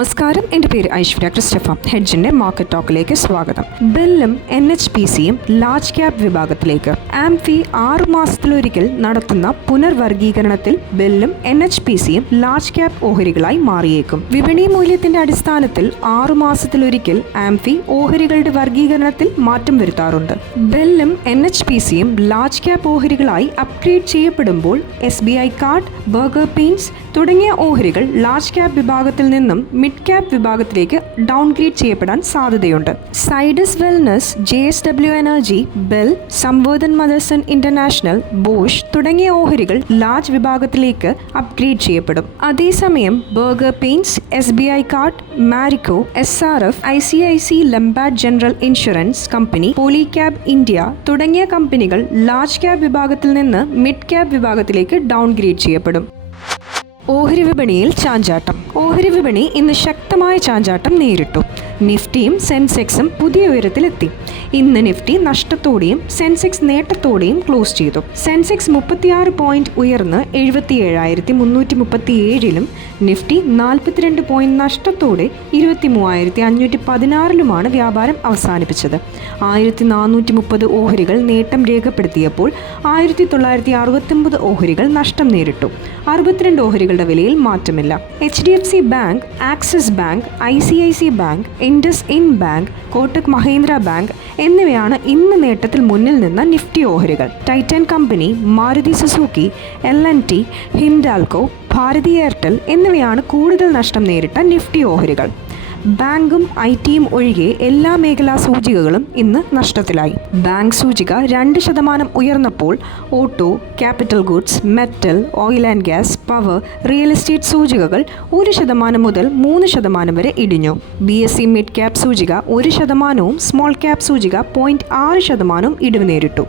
നമസ്കാരം. എന്റെ പേര് ഐശ്വര്യ ക്രിസ്റ്റഫ. ഹെഡ്ജിന്റെ മാർക്കറ്റ് ടോക്കിലേക്ക് സ്വാഗതം. ബെല്ലും എൻ എച്ച് പി സിയും ലാർജ് ക്യാപ് വിഭാഗത്തിലേക്ക്. ആംഫി ആറു മാസത്തിലൊരിക്കൽ നടത്തുന്ന പുനർവർഗീകരണത്തിൽ ബെല്ലും എൻ എച്ച് പി സിയും ലാർജ് ക്യാപ് ഓഹരികളായി മാറിയേക്കും. വിപണി മൂല്യത്തിന്റെ അടിസ്ഥാനത്തിൽ ആറു മാസത്തിലൊരിക്കൽ ആംഫി ഓഹരികളുടെ വർഗീകരണത്തിൽ മാറ്റം വരുത്താറുണ്ട്. ബെല്ലും എൻ എച്ച് പി സിയും ലാർജ് ക്യാപ് ഓഹരികളായി അപ്ഗ്രേഡ് ചെയ്യപ്പെടുമ്പോൾ S B I card Berger paints തുടങ്ങിയ ഓഹരികൾ ലാർജ് ക്യാപ് വിഭാഗത്തിൽ നിന്നും മിഡ് ക്യാപ് വിഭാഗത്തിലേക്ക് ഡൗൺഗ്രേഡ് ചെയ്യപ്പെടാൻ സാധ്യതയുണ്ട്. Zydus wellness J S W energy bell സംവേദൻ Motherson international Bosch തുടങ്ങിയ ഓഹരികൾ ലാർജ് വിഭാഗത്തിലേക്ക് അപ്ഗ്രേഡ് ചെയ്യപ്പെടും. അതേസമയം Berger Paints S B I card Marico S R F I C I C Lombard general insurance company Polycab India തുടങ്ങിയ കമ്പനികൾ large cab വിഭാഗത്തിൽ നിന്ന് mid cab വിഭാഗത്തിലേക്ക് ഡൗൺഗ്രേഡ് ചെയ്യപ്പെടും. ഓഹരി വിപണിയിൽ ചാഞ്ചാട്ടം. ഓഹരി വിപണി ഇന്ന് ശക്തമായ ചാഞ്ചാട്ടം നേരിട്ടു. നിഫ്റ്റിയും സെൻസെക്സും പുതിയ ഉയരത്തിലെത്തി. ഇന്ന് നിഫ്റ്റി നഷ്ടത്തോടെയും സെൻസെക്സ് നേട്ടത്തോടെയും ക്ലോസ് ചെയ്തു. സെൻസെക്സ് മുപ്പത്തിയാറ് പോയിന്റ് ഉയർന്ന് എഴുപത്തി ഏഴായിരത്തി മുന്നൂറ്റി മുപ്പത്തി ഏഴിലും നിഫ്റ്റി നാൽപ്പത്തിരണ്ട് പോയിന്റ് നഷ്ടത്തോടെ ഇരുപത്തി മൂവായിരത്തി അഞ്ഞൂറ്റി പതിനാറിലുമാണ് വ്യാപാരം അവസാനിപ്പിച്ചത്. ആയിരത്തി നാനൂറ്റി മുപ്പത് ഓഹരികൾ നേട്ടം രേഖപ്പെടുത്തിയപ്പോൾ ആയിരത്തി തൊള്ളായിരത്തി അറുപത്തൊമ്പത് ഓഹരികൾ നഷ്ടം നേരിട്ടു. അറുപത്തിരണ്ട് ഓഹരികളുടെ വിലയിൽ മാറ്റമില്ല. H D F C bank Axis bank I C I C bank IndusInd bank Kotak Mahindra bank എന്നിവയാണ് ഇന്ന് നേട്ടത്തിൽ മുന്നിൽ നിന്ന നിഫ്റ്റി ഓഹരികൾ. Titan company Maruti Suzuki L and T Hindalco Bharti Airtel എന്നിവയാണ് കൂടുതൽ നഷ്ടം നേരിട്ട നിഫ്റ്റി ഓഹരികൾ. ബാങ്കും ഐ ടിയും ഒഴികെ എല്ലാ മേഖലാ സൂചികകളും ഇന്ന് നഷ്ടത്തിലായി. ബാങ്ക് സൂചിക രണ്ട് ശതമാനം ഉയർന്നപ്പോൾ auto capital goods metal oil and gas power real estate സൂചികകൾ ഒരു ശതമാനം മുതൽ മൂന്ന് ശതമാനം വരെ ഇടിഞ്ഞു. B S E mid cap സൂചിക ഒരു ശതമാനവും സ്മോൾ ക്യാപ് സൂചിക പോയിന്റ് ആറ് ശതമാനവും ഇടിവ് നേരിട്ടു.